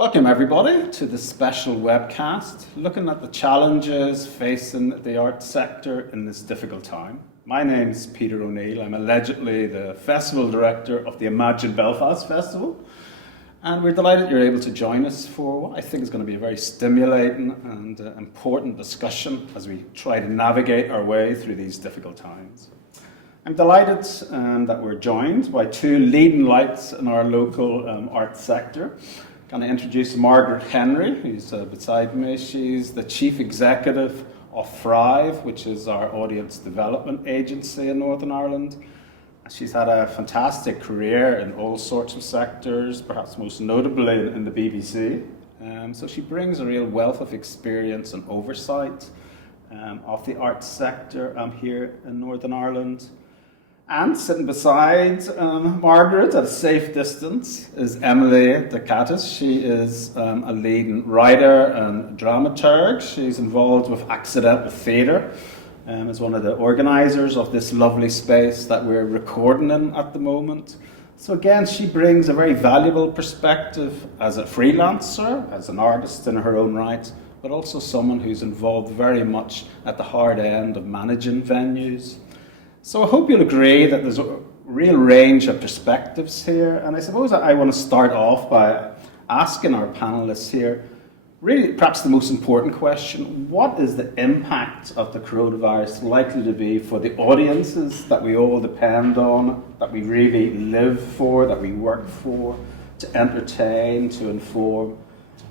Welcome everybody to this special webcast looking at the challenges facing the arts sector in this difficult time. My name is Peter O'Neill. I'm allegedly the Festival Director of the Imagine Belfast Festival, and we're delighted you're able to join us for what I think is going to be a very stimulating and important discussion as we try to navigate our way through these difficult times. I'm delighted that we're joined by two leading lights in our local arts sector. I'm going to introduce Margaret Henry, who's beside me. She's the Chief Executive of Thrive, which is our audience development agency in Northern Ireland. She's had a fantastic career in all sorts of sectors, perhaps most notably in the BBC. So she brings a real wealth of experience and oversight of the arts sector here in Northern Ireland. And sitting beside Margaret at a safe distance is Emily DeDakis. She is a leading writer and dramaturg. She's involved with Accidental Theatre, as one of the organisers of this lovely space that we're recording in at the moment. So again, she brings a very valuable perspective as a freelancer, as an artist in her own right, but also someone who's involved very much at the hard end of managing venues. So I hope you'll agree that there's a real range of perspectives here, and I suppose I want to start off by asking our panelists here, really perhaps the most important question: what is the impact of the coronavirus likely to be for the audiences that we all depend on, that we really live for, that we work for, to entertain, to inform,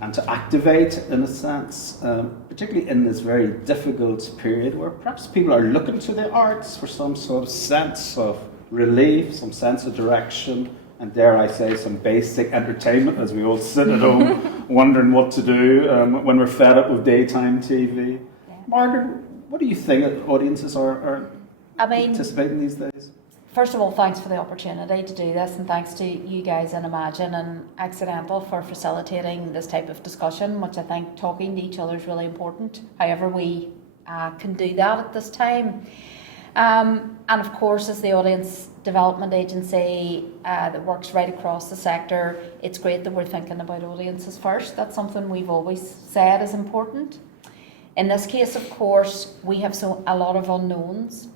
and to activate, in a sense, particularly in this very difficult period where perhaps people are looking to the arts for some sort of sense of relief, some sense of direction, and dare I say, some basic entertainment as we all sit at home wondering what to do when we're fed up with daytime TV. Yeah. Margaret, what do you think audiences are anticipating these days? First of all, thanks for the opportunity to do this, and thanks to you guys in Imagine and Accidental for facilitating this type of discussion, which I think talking to each other is really important, however we can do that at this time. And of course, as the audience development agency that works right across the sector, it's great that we're thinking about audiences first. That's something we've always said is important. In this case, of course, we have a lot of unknowns.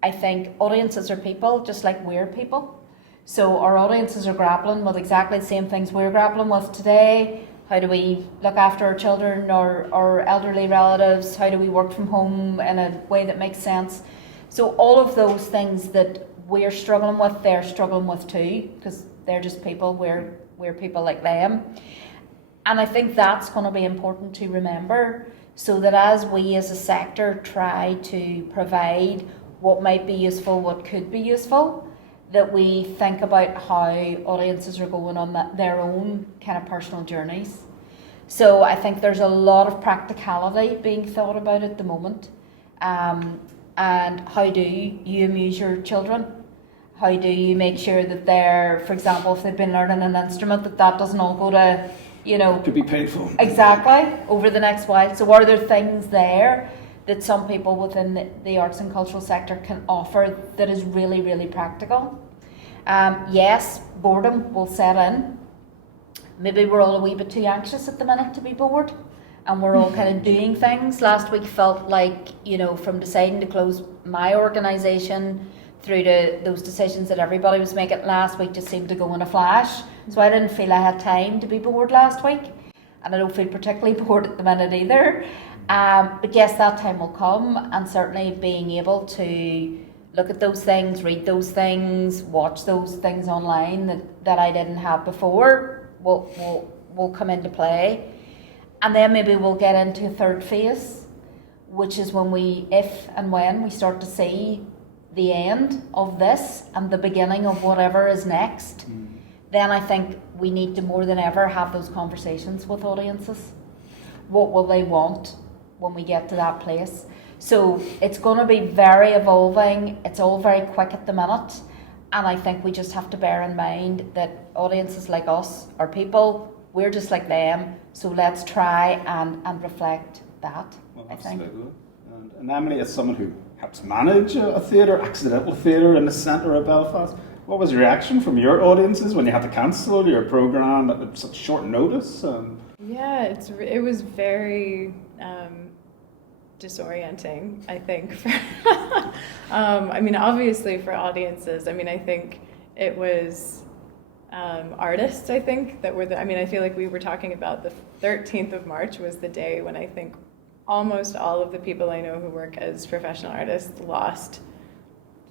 I think audiences are people, just like we're people. So our audiences are grappling with exactly the same things we're grappling with today. How do we look after our children or our elderly relatives? How do we work from home in a way that makes sense? So all of those things that we're struggling with, they're struggling with too, because they're just people, we're people like them. And I think that's going to be important to remember, so that as we as a sector try to provide what might be useful, what could be useful, that we think about how audiences are going on their own kind of personal journeys. So I think there's a lot of practicality being thought about at the moment. And how do you amuse your children? How do you make sure that they're, for example, if they've been learning an instrument, that doesn't all go to, could be painful. Exactly, over the next while. So are there things there that some people within the arts and cultural sector can offer that is really, really practical? Yes, boredom will set in. Maybe we're all a wee bit too anxious at the minute to be bored, and we're all kind of doing things. Last week felt like, from deciding to close my organisation through to those decisions that everybody was making last week just seemed to go in a flash. So I didn't feel I had time to be bored last week, and I don't feel particularly bored at the minute either. But yes, that time will come, and certainly being able to look at those things, read those things, watch those things online that I didn't have before will come into play. And then maybe we'll get into a third phase, which is when if and when we start to see the end of this and the beginning of whatever is next. Then I think we need to more than ever have those conversations with audiences. What will they want when we get to that place? So it's going to be very evolving. It's all very quick at the minute. And I think we just have to bear in mind that audiences like us are people. We're just like them. So let's try and reflect that, I think. Absolutely. And Emily, as someone who helps manage a theatre, Accidental Theatre in the centre of Belfast, What was the reaction from your audiences when you had to cancel your program at such short notice? Yeah, it was very disorienting, I think. I mean, obviously for audiences, I mean, I think it was artists, I think, that were I feel like we were talking about the 13th of March was the day when I think almost all of the people I know who work as professional artists lost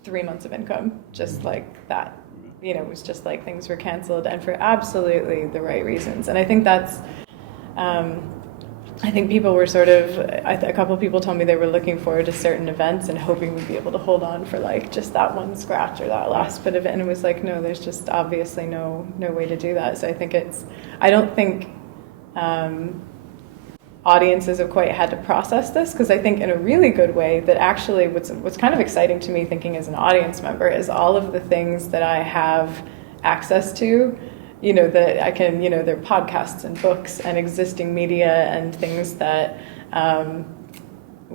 3 months of income, just like that. You know, it was just like things were canceled, and for absolutely the right reasons. And I think that's, I think people were sort of, a couple of people told me they were looking forward to certain events and hoping we'd be able to hold on for like just that one scratch or that last bit of it. And it was like, no, there's just obviously no way to do that. So I think I don't think audiences have quite had to process this, because I think in a really good way that actually what's kind of exciting to me thinking as an audience member is all of the things that I have access to, you know, that I can, you know, there are podcasts and books and existing media and things that,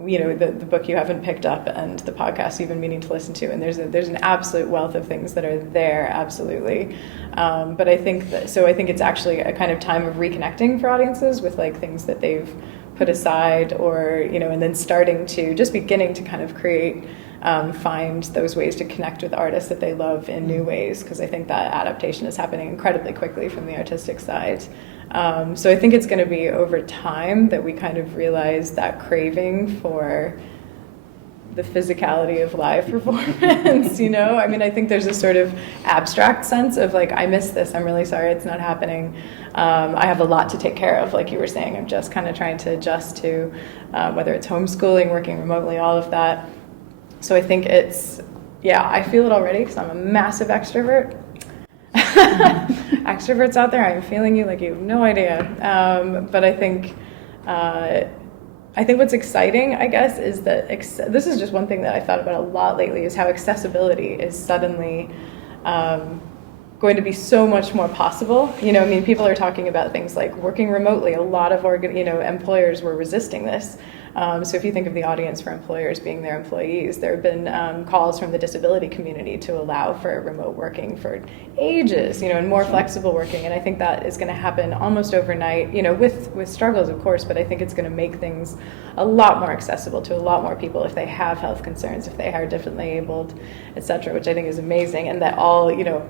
you know, the book you haven't picked up and the podcast you've been meaning to listen to. And there's an absolute wealth of things that are there, absolutely. But I think it's actually a kind of time of reconnecting for audiences with like things that they've put aside, or, you know, and then beginning to kind of create, find those ways to connect with artists that they love in new ways, because I think that adaptation is happening incredibly quickly from the artistic side. So I think it's going to be over time that we kind of realize that craving for the physicality of live performance, you know? I mean, I think there's a sort of abstract sense of like, I miss this, I'm really sorry it's not happening. I have a lot to take care of, like you were saying. I'm just kind of trying to adjust to whether it's homeschooling, working remotely, all of that. So I think I feel it already because I'm a massive extrovert. Extroverts out there, I'm feeling you like you have no idea. But I think what's exciting, I guess, is that this is just one thing that I thought about a lot lately, is how accessibility is suddenly going to be so much more possible. You know, I mean, people are talking about things like working remotely. A lot of employers were resisting this. So if you think of the audience for employers being their employees, there have been calls from the disability community to allow for remote working for ages, you know, and more flexible working. And I think that is going to happen almost overnight, you know, with struggles, of course, but I think it's going to make things a lot more accessible to a lot more people if they have health concerns, if they are differently abled, et cetera, which I think is amazing. And that all, you know,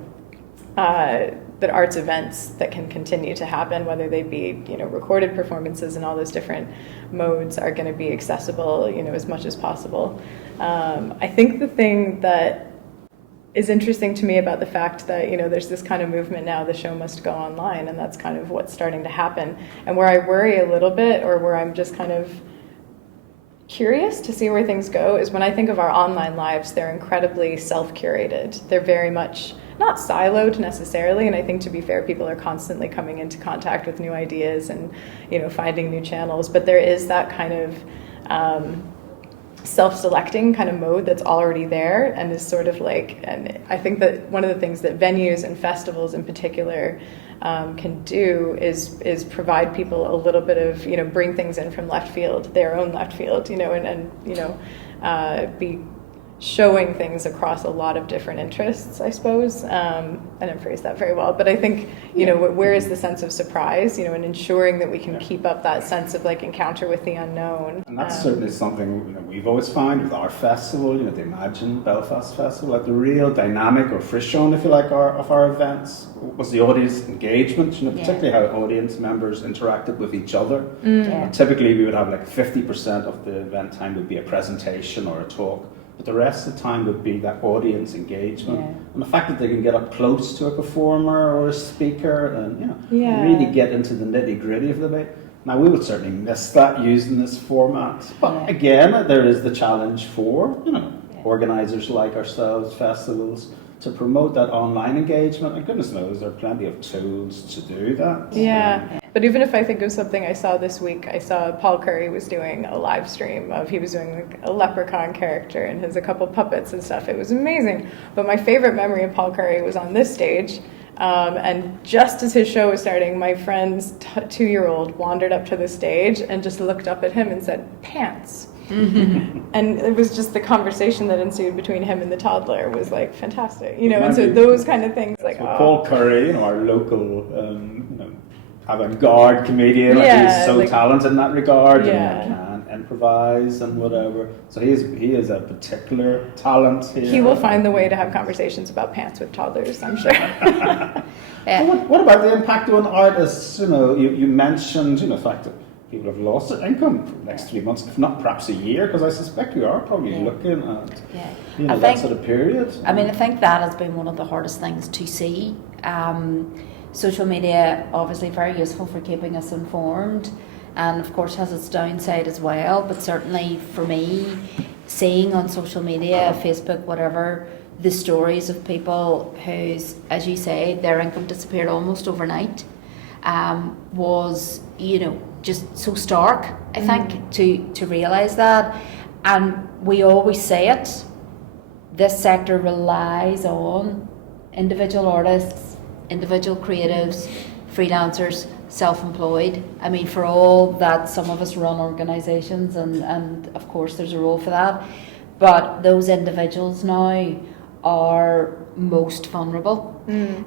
that arts events that can continue to happen, whether they be, you know, recorded performances and all those different modes, are going to be accessible, you know, as much as possible. I think the thing that is interesting to me about the fact that, you know, there's this kind of movement now, the show must go online, and that's kind of what's starting to happen. And where I worry a little bit, or where I'm just kind of curious to see where things go, is when I think of our online lives, they're incredibly self-curated. They're very much not siloed necessarily, and I think, to be fair, people are constantly coming into contact with new ideas and, you know, finding new channels, but there is that kind of self-selecting kind of mode that's already there, and is sort of like, and I think that one of the things that venues and festivals in particular can do is provide people a little bit of, you know, bring things in from left field, their own left field, you know, and you know, be showing things across a lot of different interests, I suppose. I didn't phrase that very well, but I think, you know, where is the sense of surprise, you know, and ensuring that we can keep up that sense of like encounter with the unknown. And that's certainly something, you know, we've always found with our festival, you know, the Imagine Belfast Festival, like the real dynamic or frisson, if you like, of our events was the audience engagement, you know, particularly how audience members interacted with each other. Typically we would have like 50% of the event time would be a presentation or a talk, but the rest of the time would be that audience engagement, and the fact that they can get up close to a performer or a speaker, and, you know, really get into the nitty gritty of the debate. Now, we would certainly miss that using this format, but again, there is the challenge for, you know, organisers like ourselves, festivals, to promote that online engagement. And goodness knows there are plenty of tools to do that. But even if I think of something I saw this week, I saw Paul Curry was doing a live stream he was doing like a leprechaun character and a couple puppets and stuff. It was amazing. But my favorite memory of Paul Curry was on this stage. And just as his show was starting, my friend's 2-year-old wandered up to the stage and just looked up at him and said, "Pants." And it was just the conversation that ensued between him and the toddler was like fantastic, you know. And so Maybe those kind of things, like, well, Paul Curry, you know, our local avant-garde comedian, like, Yeah, he's so like- talented in that regard, Yeah. and can improvise and whatever. So he is a particular talent here. he will find the way to have conversations about pants with toddlers, I'm sure. So what about the impact on artists? You know, you mentioned, you know, the fact that people have lost their income for the next 3 months, if not perhaps a year, because I suspect we are probably looking at you know, that sort of period. I mean, I think that has been one of the hardest things to see. Social media, obviously very useful for keeping us informed, and of course has its downside as well, but certainly for me, seeing on social media, Facebook, whatever, the stories of people whose, as you say, their income disappeared almost overnight, was, you know, just so stark, I think, to realise that. And we always say it, this sector relies on individual artists, individual creatives, freelancers, self-employed. I mean, for all that some of us run organisations, and of course there's a role for that, but those individuals now are most vulnerable.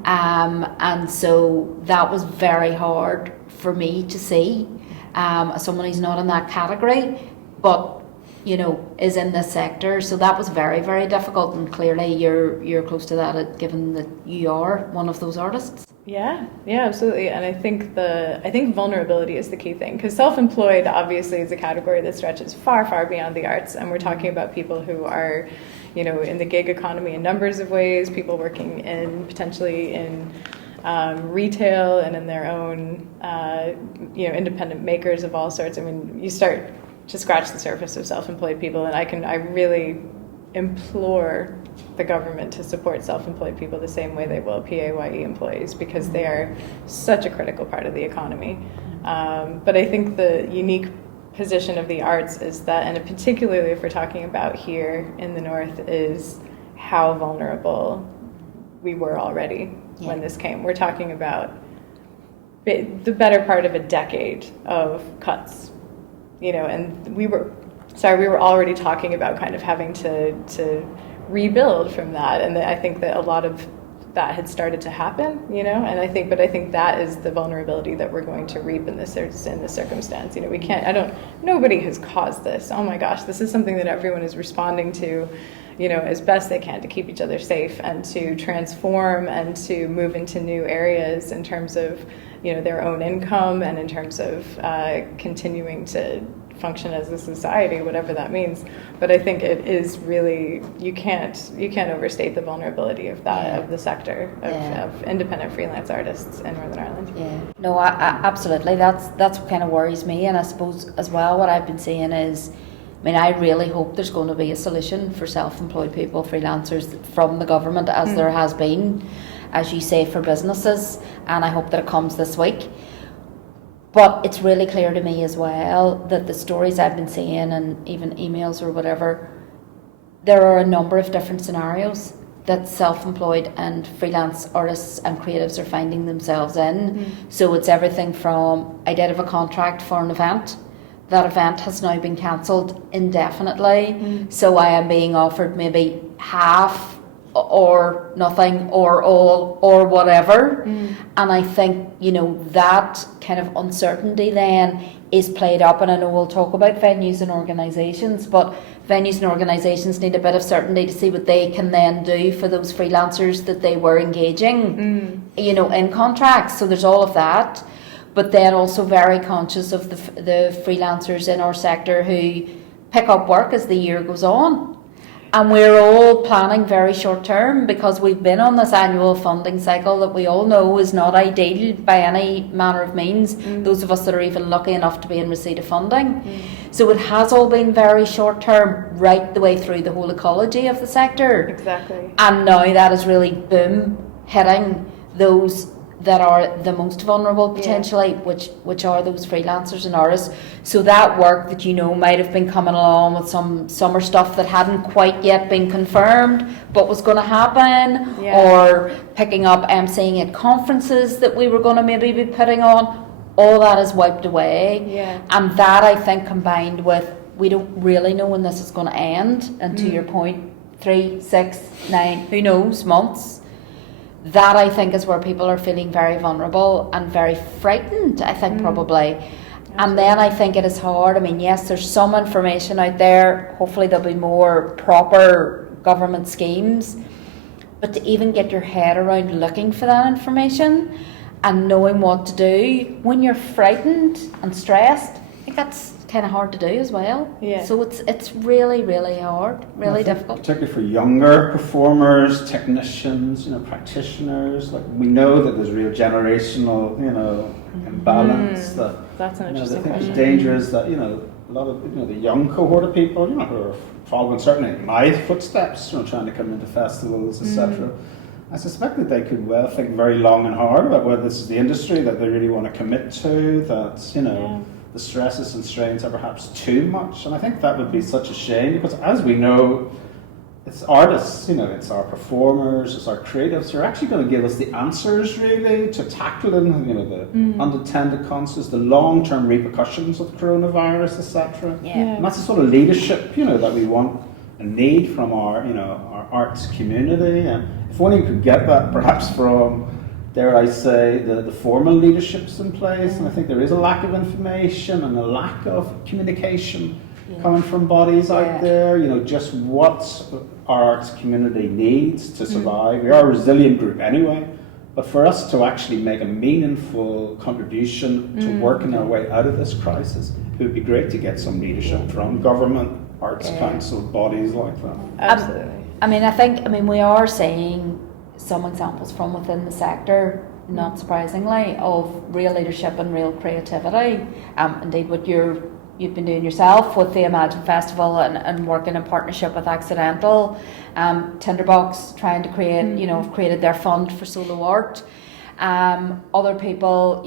And so that was very hard for me to see, as someone who's not in that category, but you know, is in this sector. So that was very, very difficult, and clearly you're close to that, given that you are one of those artists. Yeah, absolutely. And I think vulnerability is the key thing, because self-employed obviously is a category that stretches far, far beyond the arts, and we're talking about people who are, you know, in the gig economy in numbers of ways, people working in potentially in retail and in their own, you know, independent makers of all sorts. I mean, you start to scratch the surface of self-employed people, and I really implore the government to support self-employed people the same way they will PAYE employees, because they are such a critical part of the economy. But I think the unique position of the arts is that, and particularly if we're talking about here in the North, is how vulnerable we were already when this came. We're talking about the better part of a decade of cuts, you know, and we were already talking about kind of having to rebuild from that, and I think that a lot of that had started to happen, you know, and I think that is the vulnerability that we're going to reap in this circumstance. You know, we can't, nobody has caused this. Oh my gosh, this is something that everyone is responding to, you know, as best they can to keep each other safe and to transform and to move into new areas in terms of, you know, their own income and in terms of continuing to function as a society, whatever that means. But I think it is really, you can't overstate the vulnerability of that, of the sector of independent freelance artists in Northern Ireland. Yeah, no, absolutely. That's what kind of worries me, and I suppose as well what I've been saying is, I mean, I really hope there's going to be a solution for self-employed people, freelancers, from the government, as there has been, as you say, for businesses, and I hope that it comes this week. But it's really clear to me as well that the stories I've been seeing, and even emails or whatever, there are a number of different scenarios that self-employed and freelance artists and creatives are finding themselves in. So it's everything from, I did have a contract for an event, that event has now been cancelled indefinitely, so I am being offered maybe half or nothing or all or whatever. And I think, you know, that kind of uncertainty then is played up, and I know we'll talk about venues and organisations, but venues and organisations need a bit of certainty to see what they can then do for those freelancers that they were engaging, you know, in contracts. So there's all of that, but then also very conscious of the freelancers in our sector who pick up work as the year goes on. And we're all planning very short term, because we've been on this annual funding cycle that we all know is not ideal by any manner of means, those of us that are even lucky enough to be in receipt of funding. So it has all been very short term, right the way through the whole ecology of the sector. Exactly. And now that is really boom hitting those that are the most vulnerable potentially, which are those freelancers and artists. So that work that, you know, might have been coming along with some summer stuff that hadn't quite yet been confirmed but was going to happen, or picking up emceeing at conferences that we were going to maybe be putting on, all that is wiped away. And that, I think, combined with we don't really know when this is going to end, and to your point, 3, 6, 9, who knows, months. That I think is where people are feeling very vulnerable and very frightened, I think probably. And then I think it is hard. I mean, yes, there's some information out there. Hopefully there'll be more proper government schemes. But to even get your head around looking for that information and knowing what to do when you're frightened and stressed, I think that's kind of hard to do as well. Yeah. So it's really, really hard, really difficult. Particularly for younger performers, technicians, practitioners. Like, we know that there's real generational, imbalance. That's an interesting I think question. the danger is that, a lot of, the young cohort of people, who are following certainly my footsteps, trying to come into festivals, etc. I suspect that they could well think very long and hard about whether this is the industry that they really want to commit to, that, the stresses and strains are perhaps too much. And I think that would be such a shame, because as we know, it's artists, it's our performers, it's our creatives who are actually going to give us the answers really to tackling, the unintended consequences, the long-term repercussions of coronavirus, etc. Yeah. And that's the sort of leadership, that we want and need from our, our arts community. And if only we could get that perhaps from, dare I say, the formal leaderships in place. And I think there is a lack of information and a lack of communication coming from bodies out there, just what our arts community needs to survive. We are a resilient group anyway, but for us to actually make a meaningful contribution to working our way out of this crisis, it would be great to get some leadership from government, arts council, bodies like that. Absolutely. I mean, we are seeing some examples from within the sector, not surprisingly, of real leadership and real creativity. Indeed, what you've been doing yourself with the Imagine Festival and working in partnership with Accidental, Tinderbox trying to create, created their fund for solo art. Other people,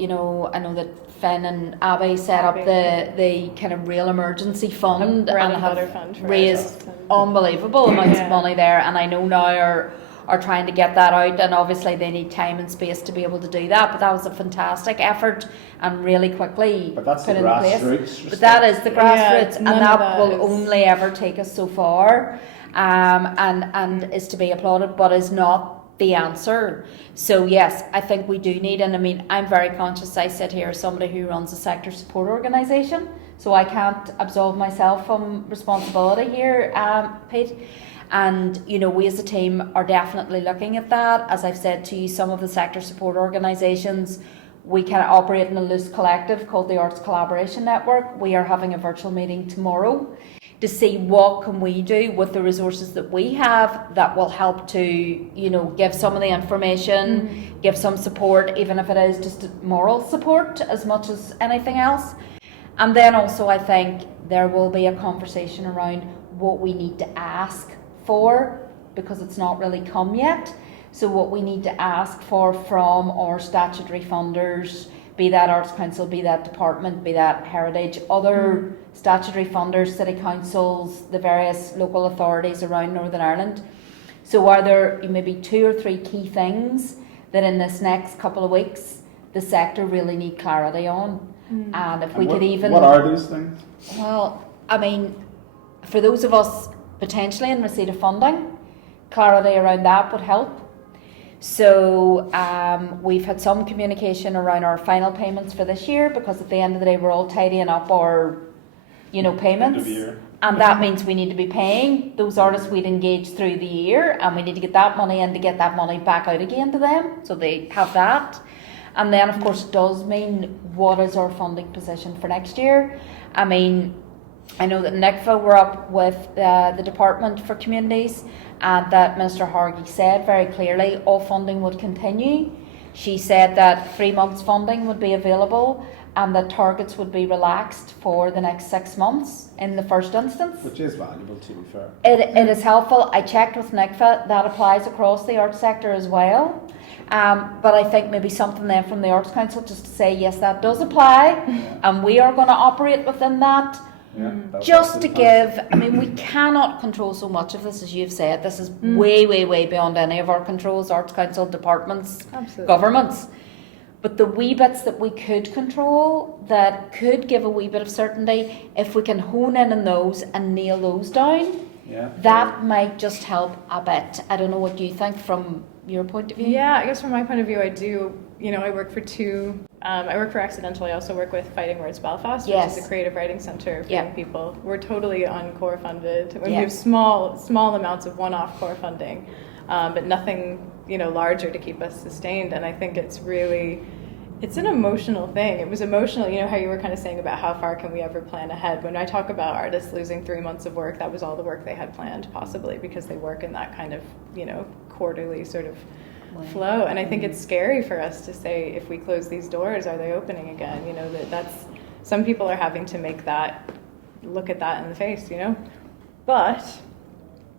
I know that Finn and Abby set up the kind of real emergency fund and have raised unbelievable amounts of money there, and I know now are trying to get that out, and obviously they need time and space to be able to do that, but that was a fantastic effort and really quickly But that's put the in place. grassroots. But that is the grassroots, and none of that will only ever take us so far, and is to be applauded, but is not the answer. So yes, I think we do need, and I mean, I'm very conscious, I sit here as somebody who runs a sector support organisation, so I can't absolve myself from responsibility here, Pete. And, we as a team are definitely looking at that. As I've said to you, some of the sector support organisations, we kind of operate in a loose collective called the Arts Collaboration Network. We are having a virtual meeting tomorrow to see what can we do with the resources that we have that will help to, give some of the information, give some support, even if it is just moral support as much as anything else. And then also I think there will be a conversation around what we need to ask for, because it's not really come yet. So what we need to ask for from our statutory funders, be that Arts Council, be that department, be that Heritage, other statutory funders, city councils, the various local authorities around Northern Ireland. So are there maybe 2 or 3 key things that in this next couple of weeks the sector really need clarity on? And if we could even... What are these things? Well, I mean, for those of us potentially in receipt of funding, clarity around that would help. So we've had some communication around our final payments for this year, because at the end of the day we're all tidying up our payments, and that means we need to be paying those artists we'd engaged through the year, and we need to get that money in to get that money back out again to them, so they have that. And then of course it does mean, what is our funding position for next year? I mean, I know that NICFA were up with the Department for Communities, and that Minister Hargey said very clearly all funding would continue. She said that 3 months funding would be available, and that targets would be relaxed for the next 6 months in the first instance. Which is valuable, to be fair. It is helpful. I checked with NICFA, that applies across the arts sector as well. But I think maybe something then from the Arts Council just to say, yes, that does apply, and we are going to operate within that. Just to give, I mean, we cannot control so much of this, as you've said. This is way, way, way beyond any of our controls, Arts Council, departments, governments. But the wee bits that we could control, that could give a wee bit of certainty, if we can hone in on those and nail those down, that might just help a bit. I don't know what you think from your point of view. Yeah, I guess from my point of view, I do. I work for I work for Accidental. I also work with Fighting Words Belfast, which is a creative writing centre for young people. We're totally on-core funded. We have small amounts of one-off core funding, but nothing, larger to keep us sustained. And I think it's an emotional thing. It was emotional, how you were kind of saying about how far can we ever plan ahead. When I talk about artists losing 3 months of work, that was all the work they had planned, possibly, because they work in that kind of, quarterly sort of flow. And I think it's scary for us to say, if we close these doors, are they opening again? That's some people are having to look at that in the face, But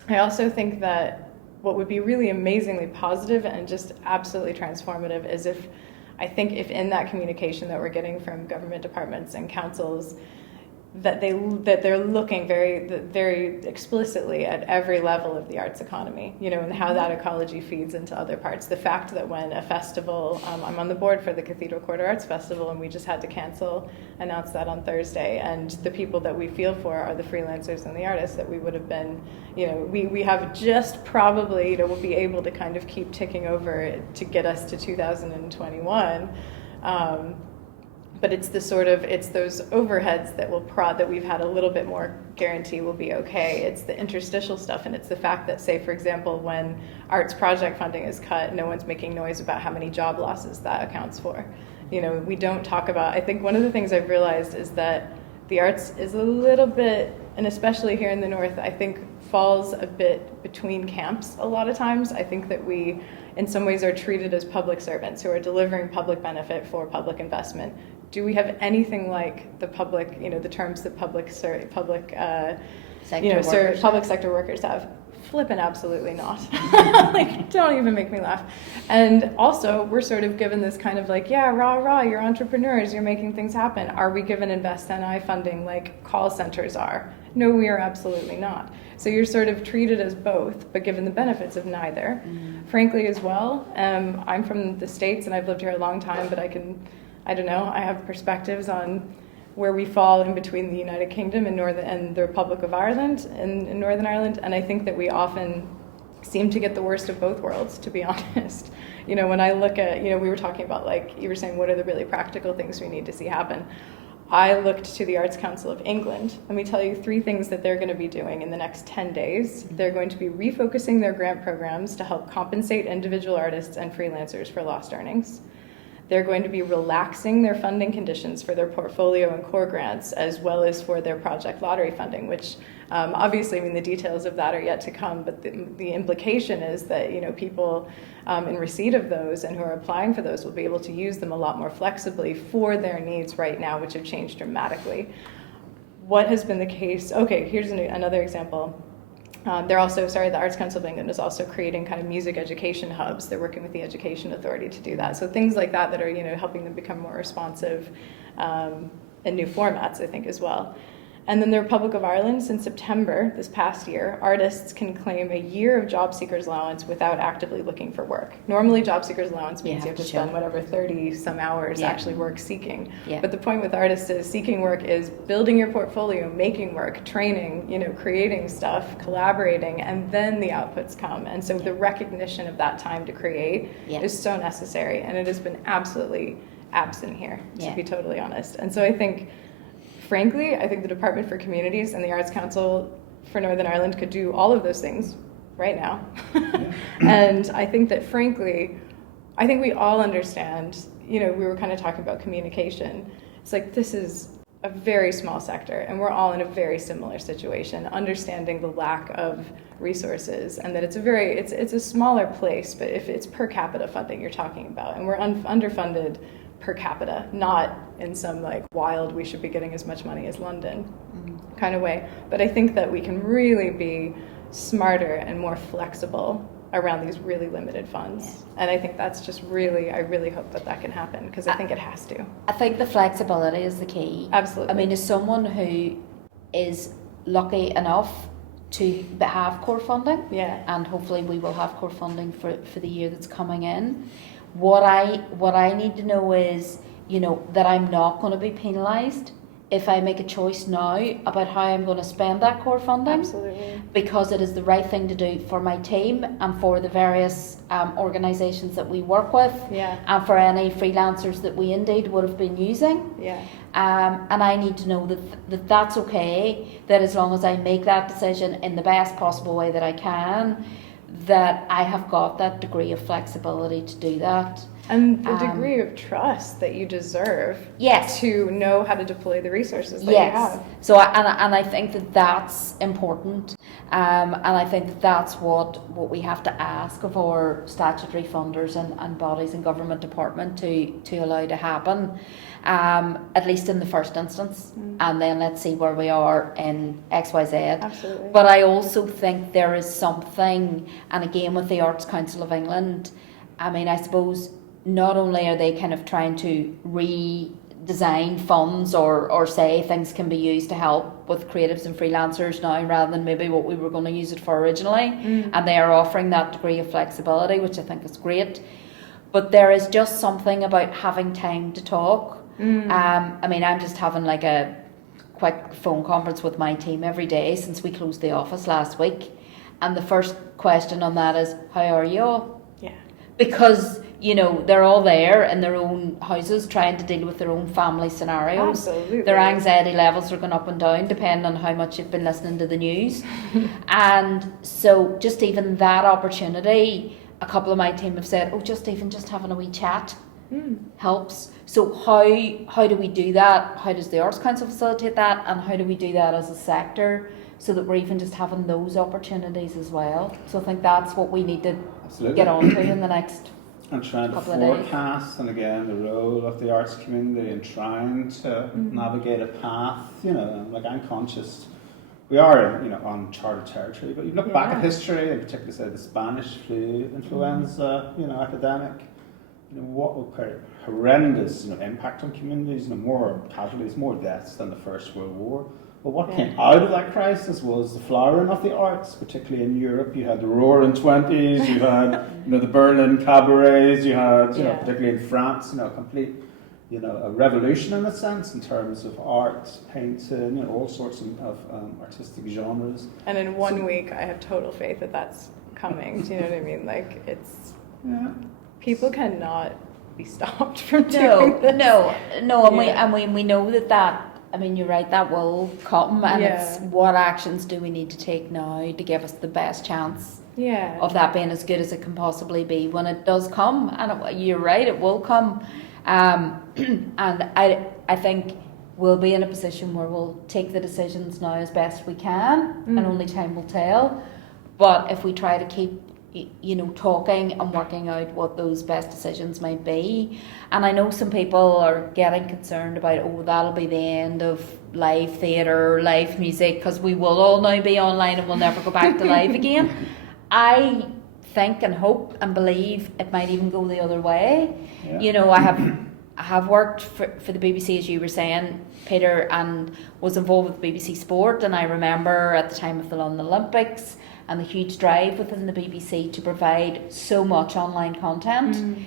I also think that what would be really amazingly positive and just absolutely transformative is if in that communication that we're getting from government departments and councils, that they're looking very, very explicitly at every level of the arts economy, and how that ecology feeds into other parts. The fact that when a festival, I'm on the board for the Cathedral Quarter Arts Festival, and we just had to announce that on Thursday, and the people that we feel for are the freelancers and the artists that we would have been, we have just probably, we'll be able to kind of keep ticking over to get us to 2021. But it's those overheads that we've had a little bit more guarantee will be okay. It's the interstitial stuff, and it's the fact that, say, for example, when arts project funding is cut, no one's making noise about how many job losses that accounts for. We don't talk about, I think one of the things I've realized is that the arts is a little bit, and especially here in the North, I think falls a bit between camps a lot of times. I think that we, in some ways, are treated as public servants who are delivering public benefit for public investment. Do we have anything like the public, the terms that public sector workers have? Flippin' absolutely not. Don't even make me laugh. And also, we're sort of given this kind of rah, you're entrepreneurs, you're making things happen. Are we given Invest NI funding like call centers are? No, we are absolutely not. So you're sort of treated as both, but given the benefits of neither. Frankly, as well, I'm from the States and I've lived here a long time, but I have perspectives on where we fall in between the United Kingdom and the Republic of Ireland in Northern Ireland, and I think that we often seem to get the worst of both worlds, to be honest. When I look at, we were talking about, you were saying, what are the really practical things we need to see happen? I looked to the Arts Council of England. Let me tell you 3 things that they're going to be doing in the next 10 days. They're going to be refocusing their grant programs to help compensate individual artists and freelancers for lost earnings. They're going to be relaxing their funding conditions for their portfolio and core grants, as well as for their project lottery funding, which obviously, the details of that are yet to come, but the implication is that, people in receipt of those and who are applying for those will be able to use them a lot more flexibly for their needs right now, which have changed dramatically. What has been the case? Okay, here's another example. The Arts Council of England is also creating kind of music education hubs. They're working with the Education Authority to do that. So things like that are, helping them become more responsive in new formats, I think, as well. And then the Republic of Ireland, since September this past year, artists can claim a year of job seekers allowance without actively looking for work. Normally, job seekers allowance means you have to spend 30 some hours actually work seeking. Yeah. But the point with artists is seeking work is building your portfolio, making work, training, creating stuff, collaborating, and then the outputs come. And so the recognition of that time to create is so necessary, and it has been absolutely absent here, to be totally honest. And so I think, frankly, the Department for Communities and the Arts Council for Northern Ireland could do all of those things right now. And I think that, frankly, we all understand, we were kind of talking about communication. It's this is a very small sector, and we're all in a very similar situation, understanding the lack of resources, and that it's a smaller place, but if it's per capita funding you're talking about, and we're underfunded per capita, not in some wild, we should be getting as much money as London kind of way. But I think that we can really be smarter and more flexible around these really limited funds. And I think that's just I really hope that can happen, because I think it has to. I think the flexibility is the key. Absolutely. As someone who is lucky enough to have core funding, and hopefully we will have core funding for the year that's coming in, What I need to know is, that I'm not going to be penalised if I make a choice now about how I'm going to spend that core funding. Absolutely. Because it is the right thing to do for my team and for the various organisations that we work with, and for any freelancers that we indeed would have been using. And I need to know that that's okay, that as long as I make that decision in the best possible way that I can, that I have got that degree of flexibility to do that. And the degree of trust that you deserve to know how to deploy the resources that you have. So, and I think that that's important. And I think that that's what we have to ask of our statutory funders and bodies and government department to allow to happen, at least in the first instance. And then let's see where we are in XYZ. Absolutely. But I also think there is something, and again with the Arts Council of England, I mean, I suppose not only are they kind of trying to redesign funds or say things can be used to help with creatives and freelancers now rather than maybe what we were going to use it for originally, and they are offering that degree of flexibility, which I think is great. But there is just something about having time to talk. I mean, I'm just having like a quick phone conference with my team every day since we closed the office last week, and the first question on that is, how are you all? Because they're all there in their own houses trying to deal with their own family scenarios. Absolutely. Their anxiety levels are going up and down depending on how much you've been listening to the news. And so just even that opportunity, a couple of my team have said, just having a wee chat helps. So how do we do that? How does the Arts Council facilitate that? And how do we do that as a sector so that we're even just having those opportunities as well? So I think that's what we need to get on to in the next and trying to forecast, and again, the role of the arts community in trying to navigate a path. Like I'm conscious, we are in, on charted territory, but you look back at history, and particularly say the Spanish flu, influenza, epidemic. What horrendous, impact on communities, more casualties, more deaths than the First World War. But what came out of that crisis was the flowering of the arts, particularly in Europe. You had the Roaring Twenties, you had the Berlin cabarets, you had particularly in France, a complete a revolution in a sense in terms of art, painting, all sorts of artistic genres. And in one week, I have total faith that that's coming. Do you know what I mean? Like it's people cannot be stopped from doing this. No, and we know that. I mean, you're right, that will come, and it's what actions do we need to take now to give us the best chance of that being as good as it can possibly be when it does come. And you're right, it will come. And I think we'll be in a position where we'll take the decisions now as best we can, and only time will tell. But if we try to keep talking and working out what those best decisions might be. And I know some people are getting concerned about, that'll be the end of live theatre, live music, because we will all now be online and we'll never go back to live again. I think and hope and believe it might even go the other way. I have worked for the BBC, as you were saying, Peter, and was involved with BBC Sport, and I remember at the time of the London Olympics and the huge drive within the BBC to provide so much online content,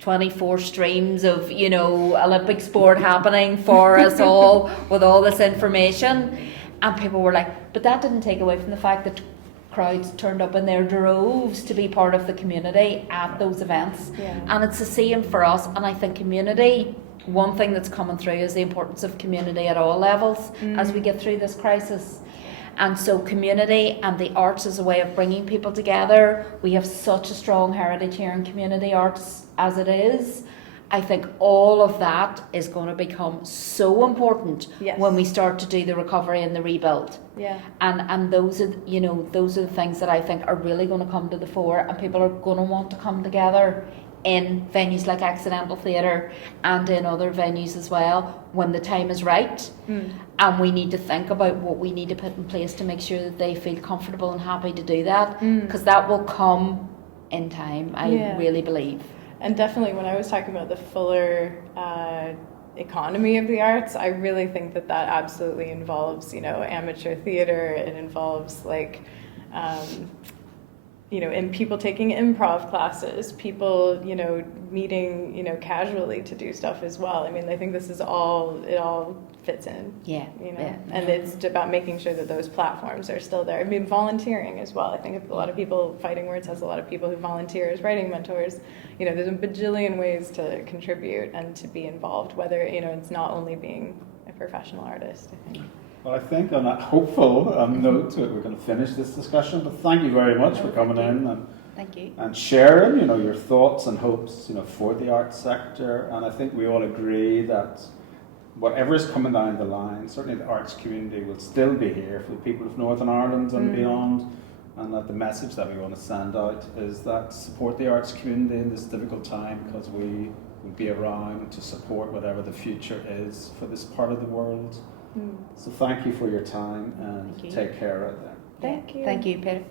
24 streams of, Olympic sport happening for us all with all this information. And people were like, but that didn't take away from the fact that crowds turned up in their droves to be part of the community at those events. And it's the same for us. And I think community, one thing that's coming through is the importance of community at all levels as we get through this crisis. And so community and the arts is a way of bringing people together. We have such a strong heritage here in community arts as it is. I think all of that is going to become so important when we start to do the recovery and the rebuild. And those are those are the things that I think are really going to come to the fore, and people are going to want to come together in venues like Accidental Theatre and in other venues as well when the time is right. And we need to think about what we need to put in place to make sure that they feel comfortable and happy to do that, because that will come in time, I really believe. And definitely when I was talking about the fuller economy of the arts, I really think that absolutely involves, amateur theatre. It involves and people taking improv classes, people, meeting, casually to do stuff as well. I mean, I think this is it all fits in. Yeah. And it's about making sure that those platforms are still there. I mean, volunteering as well. I think a lot of people, Fighting Words has a lot of people who volunteer as writing mentors. There's a bajillion ways to contribute and to be involved, whether, it's not only being a professional artist, I think. Well, I think on that hopeful note, we're going to finish this discussion. But thank you very much for coming in Thank you. and sharing, your thoughts and hopes, for the arts sector. And I think we all agree that whatever is coming down the line, certainly the arts community will still be here for the people of Northern Ireland and beyond. And that the message that we want to send out is that support the arts community in this difficult time, because we will be around to support whatever the future is for this part of the world. So thank you for your time, and take care out there. Thank you. Thank you, Peter.